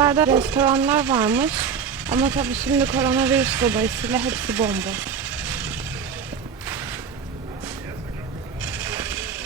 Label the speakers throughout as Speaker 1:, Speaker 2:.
Speaker 1: Buralarda restoranlar varmış. Ama tabii şimdi koronavirüs dolayısıyla hepsi bomboş.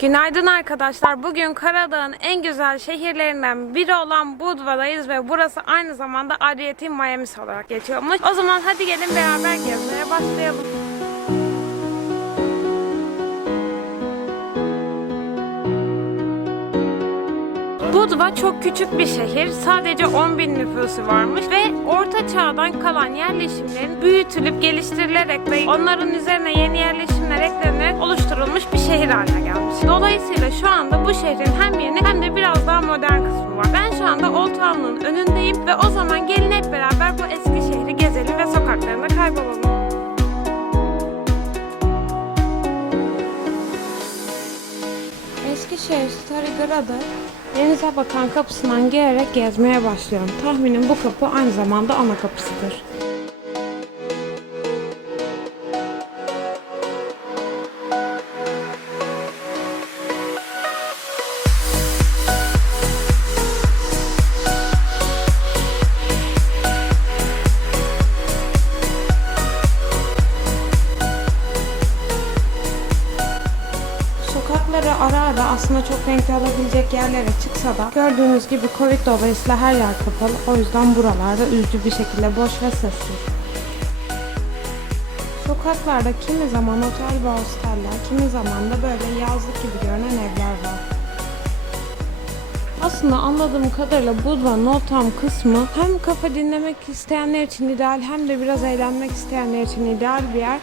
Speaker 1: Günaydın arkadaşlar. Bugün Karadağ'ın en güzel şehirlerinden biri olan Budva'dayız ve burası aynı zamanda Adriyatik'in Miami'si olarak geçiyormuş. O zaman hadi gelin beraber gezmeye başlayalım. Budva çok küçük bir şehir. Sadece 10 bin nüfusu varmış ve orta çağdan kalan yerleşimlerin büyütülüp geliştirilerek ve onların üzerine yeni yerleşimler eklenerek oluşturulmuş bir şehir haline gelmiş. Dolayısıyla şu anda bu şehrin hem yeni hem de biraz daha modern kısmı var. Ben şu anda Old Town'un önündeyim ve o zaman gelin hep beraber bu eski şehri gezelim ve sokaklarında kaybolalım. Eskişehir Starigrad'ı denize bakan kapısından girerek gezmeye başlıyorum. Tahminim bu kapı aynı zamanda ana kapısıdır. Aslında çok renkli olabilecek yerlere çıksa da gördüğünüz gibi Covid dolayısıyla her yer kapalı. O yüzden buralarda üzücü bir şekilde boş ve sessiz. Sokaklarda kimi zaman otel ve hosteller, kimi zaman da böyle yazlık gibi görünen evler var. Aslında anladığım kadarıyla Budva Notam kısmı hem kafa dinlemek isteyenler için ideal hem de biraz eğlenmek isteyenler için ideal bir yer.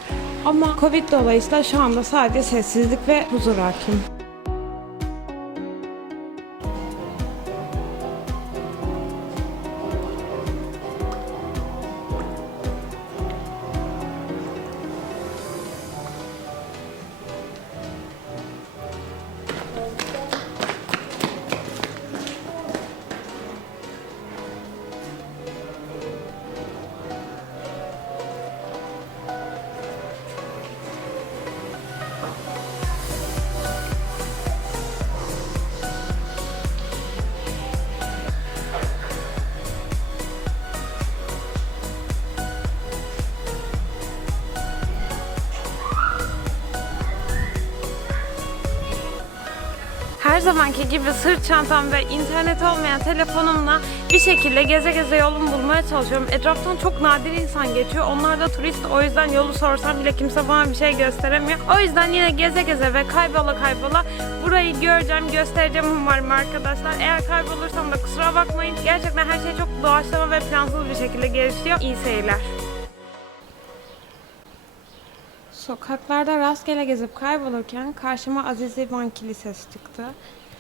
Speaker 1: Ama Covid dolayısıyla şu anda sadece sessizlik ve huzur hakim. Zamanki gibi sırt çantam ve internet olmayan telefonumla bir şekilde geze geze yolumu bulmaya çalışıyorum. Etraftan çok nadir insan geçiyor. Onlar da turist o yüzden yolu sorsam bile kimse bana bir şey gösteremiyor. O yüzden yine geze geze ve kaybola kaybola burayı göreceğim, göstereceğim umarım arkadaşlar. Eğer kaybolursam da kusura bakmayın. Gerçekten her şey çok doğaçlama ve plansız bir şekilde gelişiyor. İyi seyirler. Sokaklarda rastgele gezip kaybolurken karşıma Aziz İvan Kilisesi çıktı.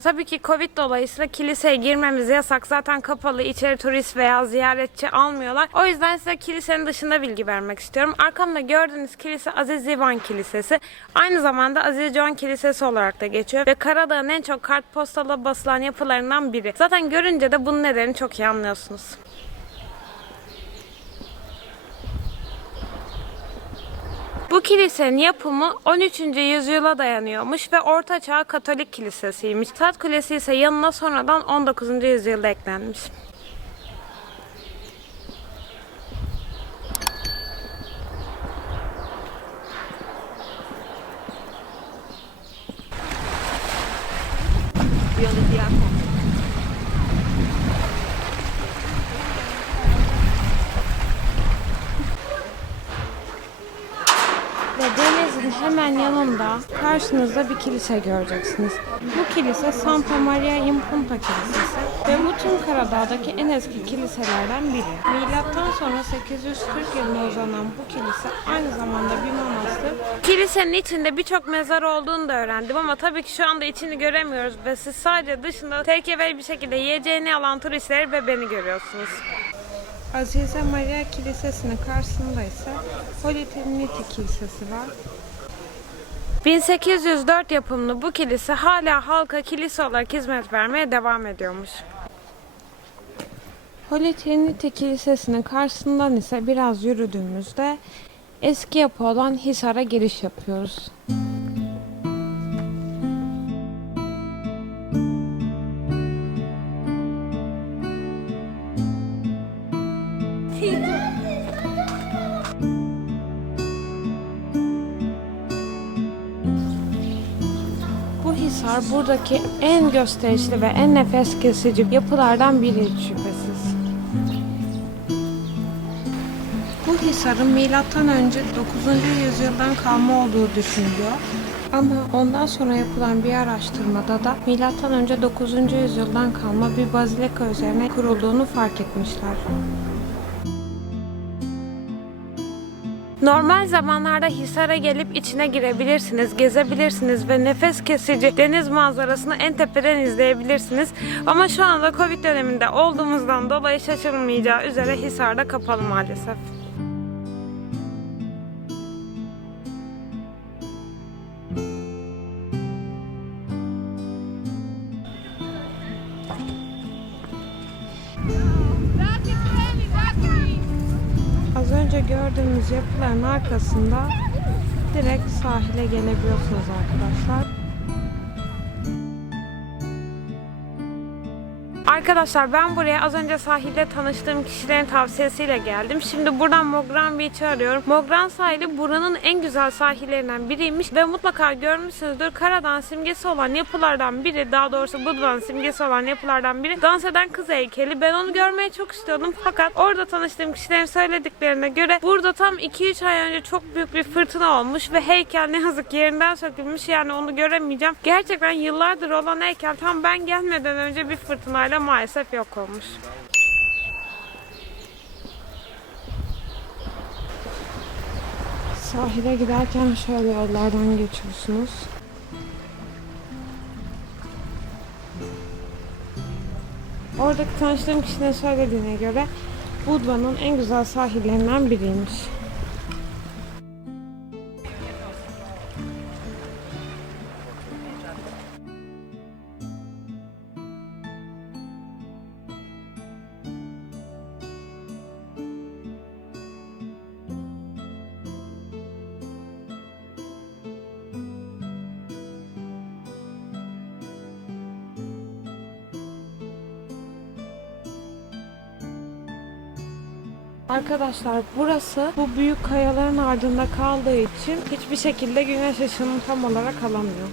Speaker 1: Tabii ki Covid dolayısıyla kiliseye girmemiz yasak. Zaten kapalı, içeri turist veya ziyaretçi almıyorlar. O yüzden size kilisenin dışında bilgi vermek istiyorum. Arkamda gördüğünüz kilise Aziz İvan Kilisesi. Aynı zamanda Aziz John Kilisesi olarak da geçiyor. Ve Karadağ'ın en çok kartpostala basılan yapılarından biri. Zaten görünce de bunun nedenini çok iyi anlıyorsunuz. Bu kilisenin yapımı 13. yüzyıla dayanıyormuş ve Orta Çağ Katolik Kilisesiymiş. Saat Kulesi ise yanına sonradan 19. yüzyılda eklenmiş. Ve denizin hemen yanında karşınızda bir kilise göreceksiniz. Bu kilise Santa Maria in Punta Kilisesi ve bu tüm Karadağ'daki en eski kiliselerden biri. Milattan sonra 840 yılına uzanan bu kilise aynı zamanda bir manastır. Kilisenin içinde birçok mezar olduğunu da öğrendim ama tabii ki şu anda içini göremiyoruz ve siz sadece dışında takeaway bir şekilde yiyeceğini alan turistleri ve beni görüyorsunuz. Azize Maria Kilisesi'nin karşısında ise Holy Trinity Kilisesi var. 1804 yapımlı bu kilise hala halka kilise olarak hizmet vermeye devam ediyormuş. Holy Trinity Kilisesi'nin karşısından ise biraz yürüdüğümüzde eski yapı olan Hisar'a giriş yapıyoruz. Hisar buradaki en gösterişli ve en nefes kesici yapılardan biri şüphesiz. Bu Hisar'ın milattan önce 9. yüzyıldan kalma olduğu düşünülüyor. Ama ondan sonra yapılan bir araştırmada da milattan önce 9. yüzyıldan kalma bir bazilika üzerine kurulduğunu fark etmişler. Normal zamanlarda Hisar'a gelip içine girebilirsiniz, gezebilirsiniz ve nefes kesici deniz manzarasını en tepeden izleyebilirsiniz. Ama şu anda Covid döneminde olduğumuzdan dolayı şaşırılmayacağı üzere Hisar'da kapalı maalesef. Yapıların arkasında direkt sahile gelebiliyorsunuz arkadaşlar. Arkadaşlar ben buraya az önce sahilde tanıştığım kişilerin tavsiyesiyle geldim. Şimdi buradan Mogran Beach'i arıyorum. Mogran sahili buranın en güzel sahillerinden biriymiş ve mutlaka görmüşsünüzdür. Karadan simgesi olan yapılardan biri, daha doğrusu Budva'nın simgesi olan yapılardan biri dans eden kız heykeli. Ben onu görmeyi çok istiyordum fakat orada tanıştığım kişilerin söylediklerine göre burada tam 2-3 ay önce çok büyük bir fırtına olmuş ve heykel ne yazık yerinden sökülmüş yani onu göremeyeceğim. Gerçekten yıllardır olan heykel tam ben gelmeden önce bir fırtınayla maalesef yok olmuş. Sahile giderken şöyle yollardan geçiyorsunuz. Oradaki tanıştığım kişinin söylediğine göre Budva'nın en güzel sahillerinden biriymiş. Arkadaşlar burası bu büyük kayaların ardında kaldığı için hiçbir şekilde güneş ışığını tam olarak alamıyor.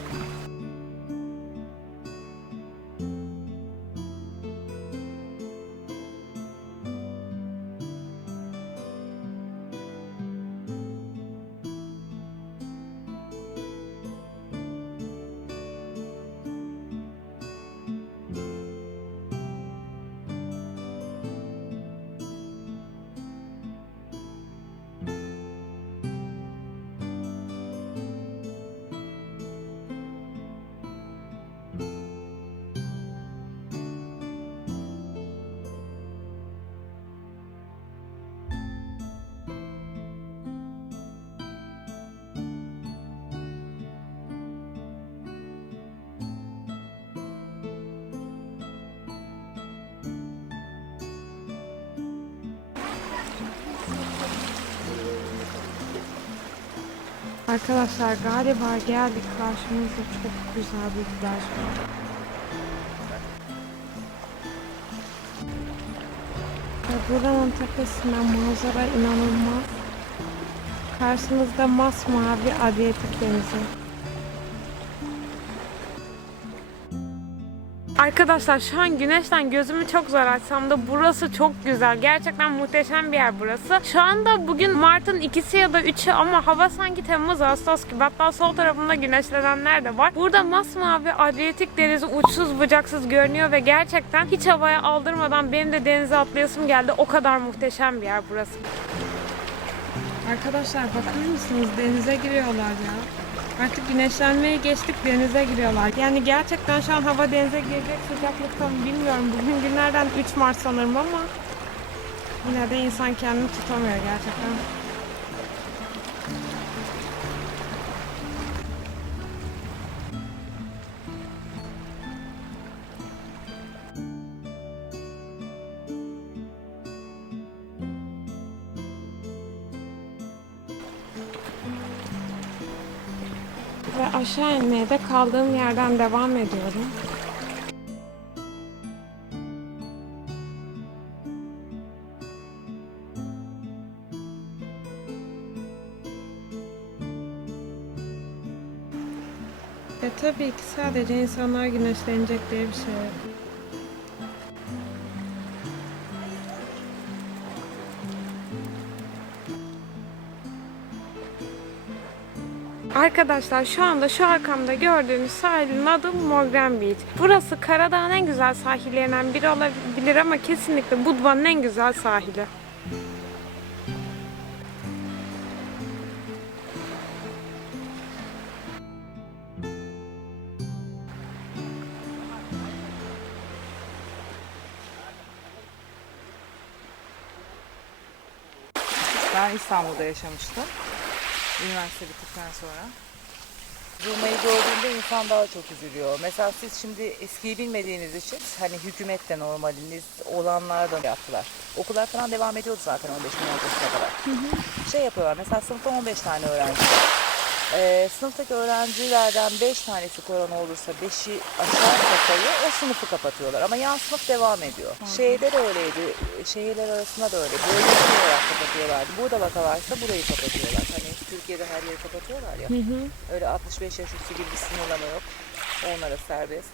Speaker 1: Arkadaşlar galiba geldik karşımızda çok güzel bir plaj var. Buranın tepesinden manzara inanılmaz. Karşınızda masmavi Adriyatik denizi. Arkadaşlar şu an güneşten gözümü çok zor açsam da burası çok güzel. Gerçekten muhteşem bir yer burası. Şu anda bugün Mart'ın ikisi ya da üçü ama hava sanki Temmuz Ağustos gibi. Hatta sol tarafında güneşlenenler de var. Burada masmavi Adriyatik denizi uçsuz bucaksız görünüyor ve gerçekten hiç havaya aldırmadan benim de denize atlayasım geldi. O kadar muhteşem bir yer burası. Arkadaşlar bakar mısınız denize giriyorlar ya. Artık güneşlenmeye geçtik denize giriyorlar. Yani gerçekten şu an hava denize girecek sıcaklıkta bilmiyorum. Bugün günlerden 3 Mart sanırım ama yine de insan kendini tutamıyor gerçekten. De kaldığım yerden devam ediyorum. E tabii ki sadece insanlar güneşlenecek diye bir şey yok. Arkadaşlar şu anda şu arkamda gördüğünüz sahilin adı Mogren Beach. Burası Karadağ'ın en güzel sahillerinden biri olabilir ama kesinlikle Budva'nın en güzel sahili.
Speaker 2: Ben İstanbul'da yaşamıştım. Üniversite bittikten sonra. Ruma'yı gördüğünde insan daha çok üzülüyor. Mesela siz şimdi eskiyi bilmediğiniz için hani hükümet de normaliniz olanlar da yaptılar. Okullar falan devam ediyordu zaten 15 gün öncesine kadar. Şey yapıyorlar mesela sınıfta 15 tane öğrenci var. Ee, sınıftaki öğrencilerden 5 tanesi korona olursa 5'i aşağı kasayı o sınıfı kapatıyorlar. Ama yan sınıf devam ediyor. Şeyde de öyleydi. Şehirler arasında da öyle. Bölgesel olarak kapatıyorlardı. Burada vaka varsa burayı kapatıyorlar. Türkiye'de her yeri kapatıyorlar ya. Öyle 65 yaş üstü gibi bir sınırlama yok. Onlara serbest.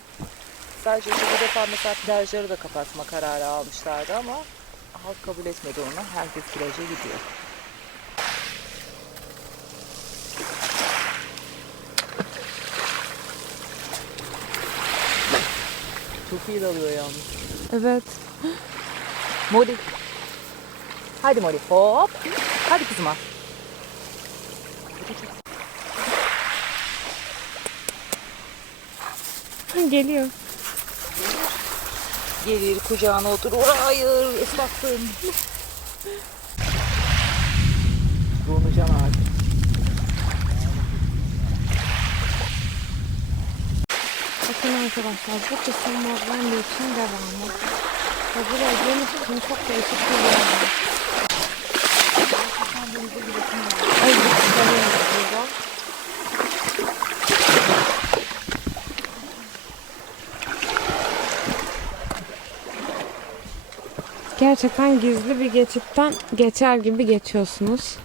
Speaker 2: Sadece işte bu defa mesela plajları da kapatma kararı almışlardı ama halk kabul etmedi onu. Herkes plaja gidiyor. Çok iyi dalıyor yalnız.
Speaker 1: Evet.
Speaker 2: Molly. Hadi Molly hop. Hadi kızıma.
Speaker 1: Geliyor.
Speaker 2: Gelir kucağına oturur. Hayır ıslattın. Donacaksın artık.
Speaker 1: Bakın arkadaşlar bu kısım Mogren Beach'in devamı. Ve buraya için çok değişik bir yer var. Ay bu çıkarıyor burada. Gerçekten gizli bir geçitten geçer gibi geçiyorsunuz.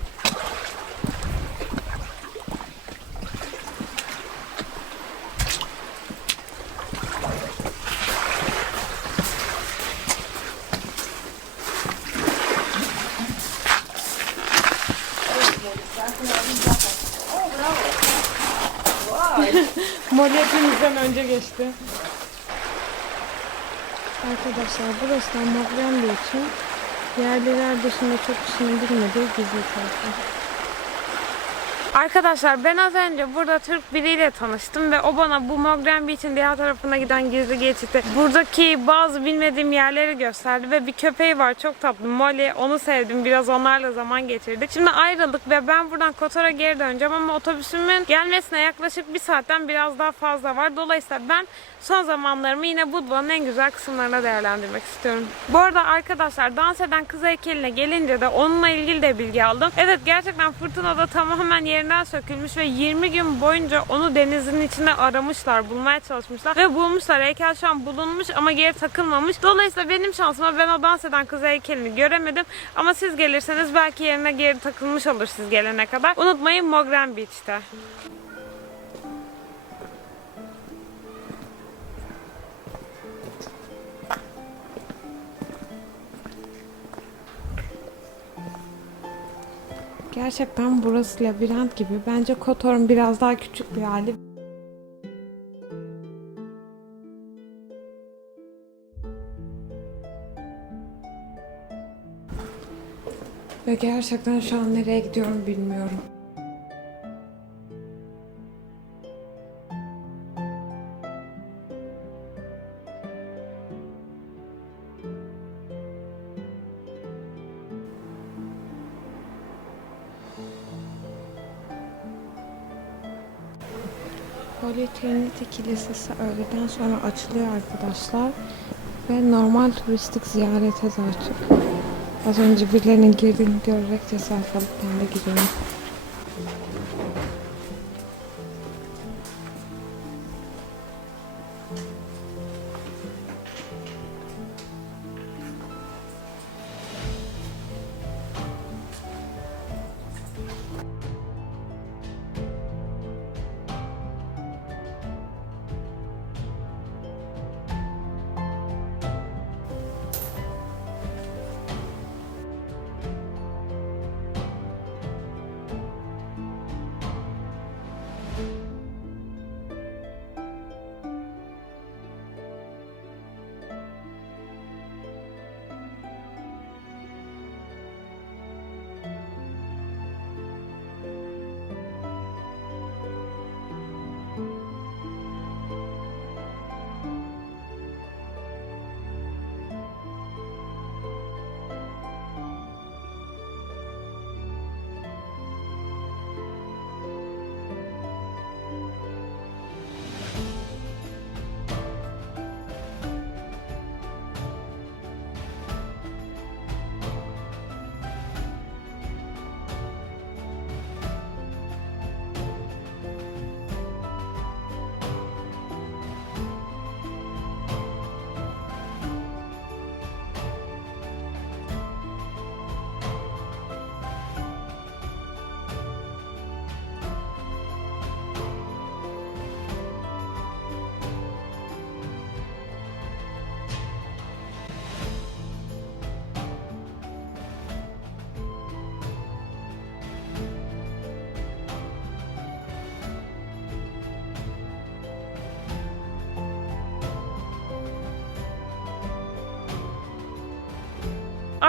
Speaker 1: Hepimizden önce geçti. Arkadaşlar burası da Mogren Beach'in yerliler dışında çok kişinin bilmediği gizli tarafı. Arkadaşlar ben az önce burada Türk biriyle tanıştım ve o bana bu Mogren Beach'in diğer tarafına giden gizli geçiti buradaki bazı bilmediğim yerleri gösterdi ve bir köpeği var çok tatlı Molly onu sevdim biraz onlarla zaman geçirdik. Şimdi ayrıldık ve ben buradan Kotor'a geri döneceğim ama otobüsümün gelmesine yaklaşık bir saatten biraz daha fazla var. Dolayısıyla ben son zamanlarımı yine Budva'nın en güzel kısımlarına değerlendirmek istiyorum. Bu arada arkadaşlar dans eden kız heykeline gelince de onunla ilgili de bilgi aldım. Evet gerçekten fırtınada tamamen yerinden sökülmüş ve 20 gün boyunca onu denizin içinde aramışlar, bulmaya çalışmışlar ve bulmuşlar. Heykel şu an bulunmuş ama geri takılmamış. Dolayısıyla benim şansıma ben o dans eden kız heykelini göremedim. Ama siz gelirseniz belki yerine geri takılmış olur siz gelene kadar. Unutmayın Mogren Beach'te. Gerçekten burası labirent gibi. Bence Kotor'un biraz daha küçük bir hali. Ve gerçekten şu an nereye gidiyorum bilmiyorum. Holy Trinity Kilisesi öğleden sonra açılıyor arkadaşlar. Ve normal turistik ziyarete de açık. Az önce birilerinin girdiğini görerek ben de giriyorum.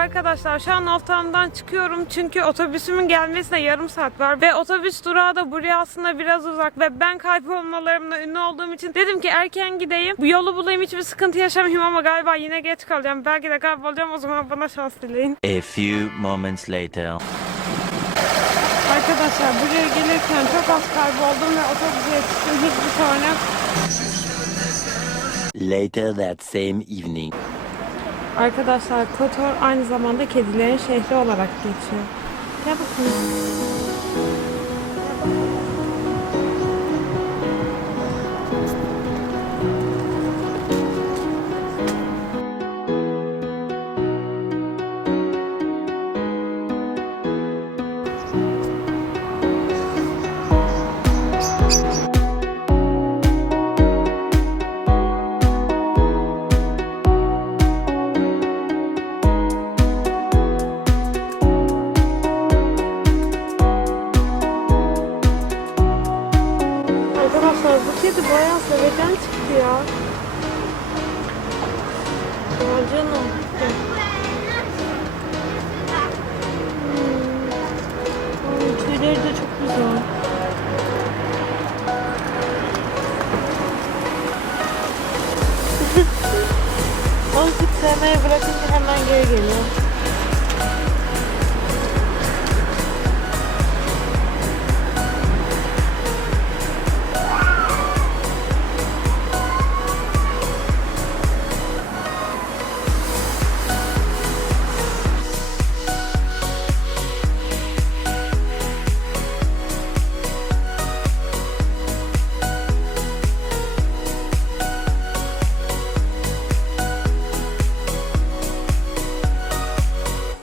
Speaker 1: Arkadaşlar şu an Altan'dan çıkıyorum çünkü otobüsümün gelmesine yarım saat var ve otobüs durağı da buraya aslında biraz uzak ve ben kaybolmalarımla ünlü olduğum için dedim ki erken gideyim. Bu yolu bulayım hiçbir sıkıntı yaşamayayım ama galiba yine geç kalacağım. Belki de kaybolacağım o zaman bana şans dileyin.
Speaker 3: A few moments later.
Speaker 1: Arkadaşlar buraya gelirken çok az kayboldum ve otobüse yetiştim. Hiçbir sorun.
Speaker 3: Later that same evening.
Speaker 1: Arkadaşlar Kotor aynı zamanda kedilerin şehri olarak geçiyor. Gel bakayım. sevmeyi bırakınca hemen geri geliyor.